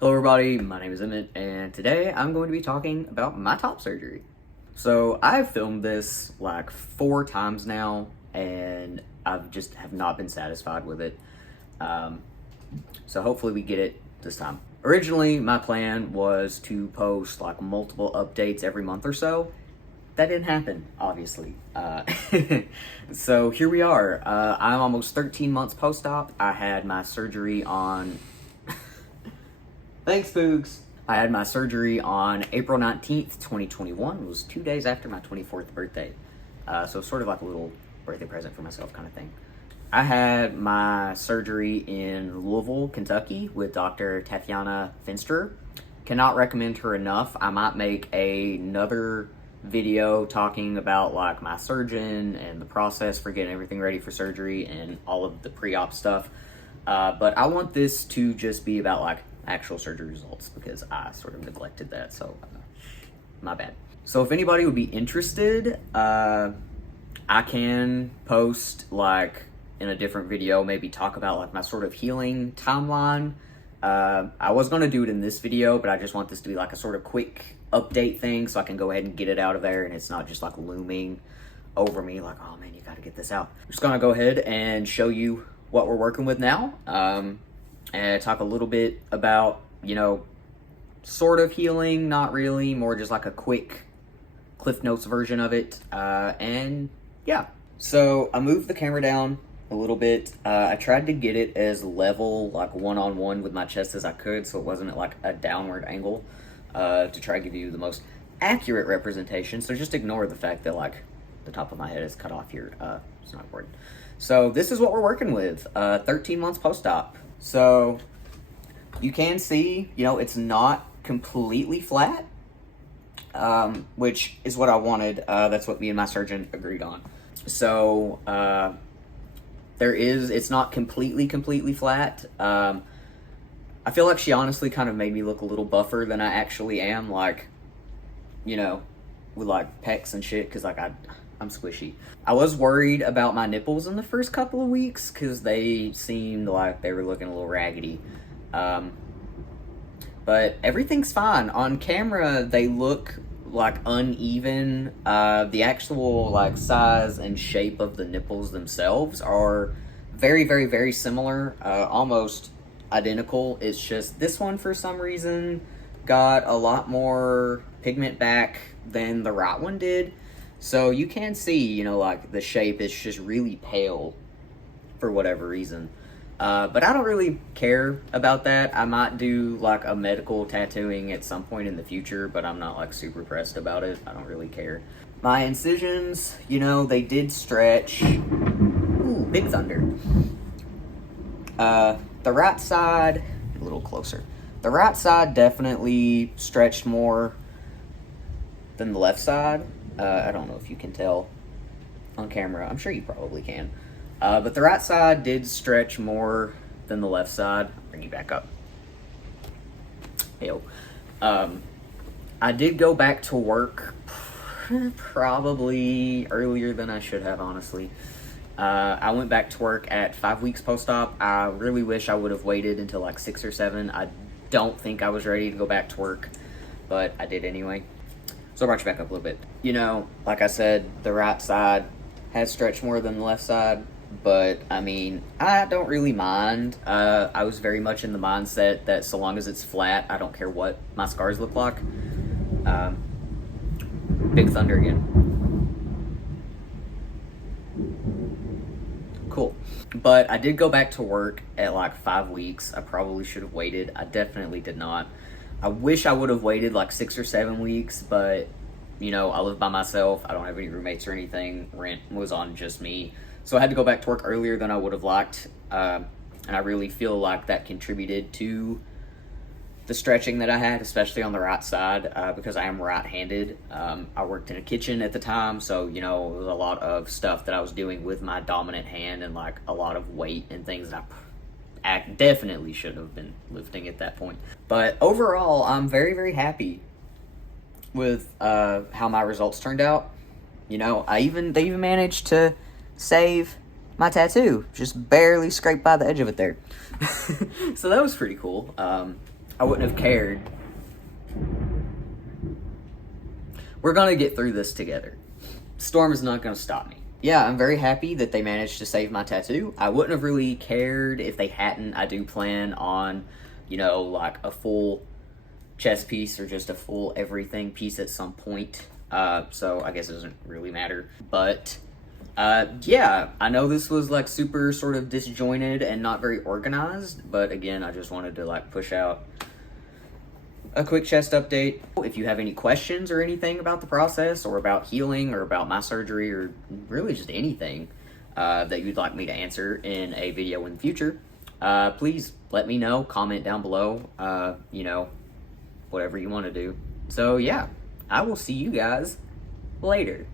Hello everybody, my name is Emmett, and today I'm going to be talking about my top surgery. So I've filmed this like 4 times now, and I've just have not been satisfied with it. So hopefully we get it this time. Originally, my plan was to post like multiple updates every month or so. That didn't happen, obviously. So here we are. I'm almost 13 months post-op. I had my surgery on... Thanks, Foogs. I had my surgery on April 19th, 2021. It was 2 days after my 24th birthday. So sort of like a little birthday present for myself kind of thing. I had my surgery in Louisville, Kentucky with Dr. Tatiana Finster. Cannot recommend her enough. I might make another video talking about like my surgeon and the process for getting everything ready for surgery and all of the pre-op stuff. But I want this to just be about like actual surgery results because I sort of neglected that, so my bad. So if anybody would be interested, I can post like in a different video, maybe talk about like my sort of healing timeline. I was going to do it in this video, but I just want this to be like a sort of quick update thing so I can go ahead and get it out of there and it's not just like looming over me like, oh man, you got to get this out. I'm just going to go ahead and show you what we're working with now, and talk a little bit about, you know, sort of healing, not really, more just like a quick Cliff Notes version of it. And yeah, so I moved the camera down a little bit. I tried to get it as level, like one-on-one with my chest as I could, so it wasn't at like a downward angle, to try to give you the most accurate representation. So just ignore the fact that like the top of my head is cut off here. It's not important. So this is what we're working with, 13 months post-op. So you can see, you know, it's not completely flat, which is what I wanted. That's what me and my surgeon agreed on. So it's not completely flat. I feel like she honestly kind of made me look a little buffer than I actually am, like, you know, with like pecs and shit, because like I'm squishy. I was worried about my nipples in the first couple of weeks because they seemed like they were looking a little raggedy. But everything's fine. On camera, they look like uneven. The actual like size and shape of the nipples themselves are very similar, almost identical. It's just this one for some reason got a lot more pigment back than the right one did. So you can see, you know, like the shape is just really pale for whatever reason. But I don't really care about that. I might do like a medical tattooing at some point in the future, but I'm not like super pressed about it. I don't really care. My incisions, you know, they did stretch. Ooh, big thunder. The right side, a little closer. The right side definitely stretched more than the left side. I don't know if you can tell on camera. I'm sure you probably can. But the right side did stretch more than the left side. I'll bring you back up. Heyo. I did go back to work probably earlier than I should have, honestly. I went back to work at 5 weeks post-op. I really wish I would have waited until like 6 or 7. I don't think I was ready to go back to work, but I did anyway. So I brought you back up a little bit. You know, like I said, the right side has stretched more than the left side, but I mean, I don't really mind. I was very much in the mindset that so long as it's flat, I don't care what my scars look like. Big thunder again. Cool. But I did go back to work at like 5 weeks. I probably should have waited. I definitely did not. I wish I would have waited like 6 or 7 weeks, but, you know, I live by myself. I don't have any roommates or anything. Rent was on just me. So I had to go back to work earlier than I would have liked. And I really feel like that contributed to the stretching that I had, especially on the right side, because I am right-handed. I worked in a kitchen at the time, so, you know, there was a lot of stuff that I was doing with my dominant hand and like a lot of weight and things that I definitely should have been lifting at that point. But overall, I'm very happy with how my results turned out. You know, they even managed to save my tattoo, just barely scraped by the edge of it there. So that was pretty cool. I wouldn't have cared. We're gonna get through this together. Storm is not gonna stop me. Yeah, I'm very happy that they managed to save my tattoo. I wouldn't have really cared if they hadn't. I do plan on, like a full chest piece or just a full everything piece at some point. So I guess it doesn't really matter. But yeah, I know this was like super sort of disjointed and not very organized, but again, I just wanted to like push out a quick chest update. If you have any questions or anything about the process or about healing or about my surgery or really just anything that you'd like me to answer in a video in the future, please let me know, comment down below, whatever you want to do. So yeah, I will see you guys later.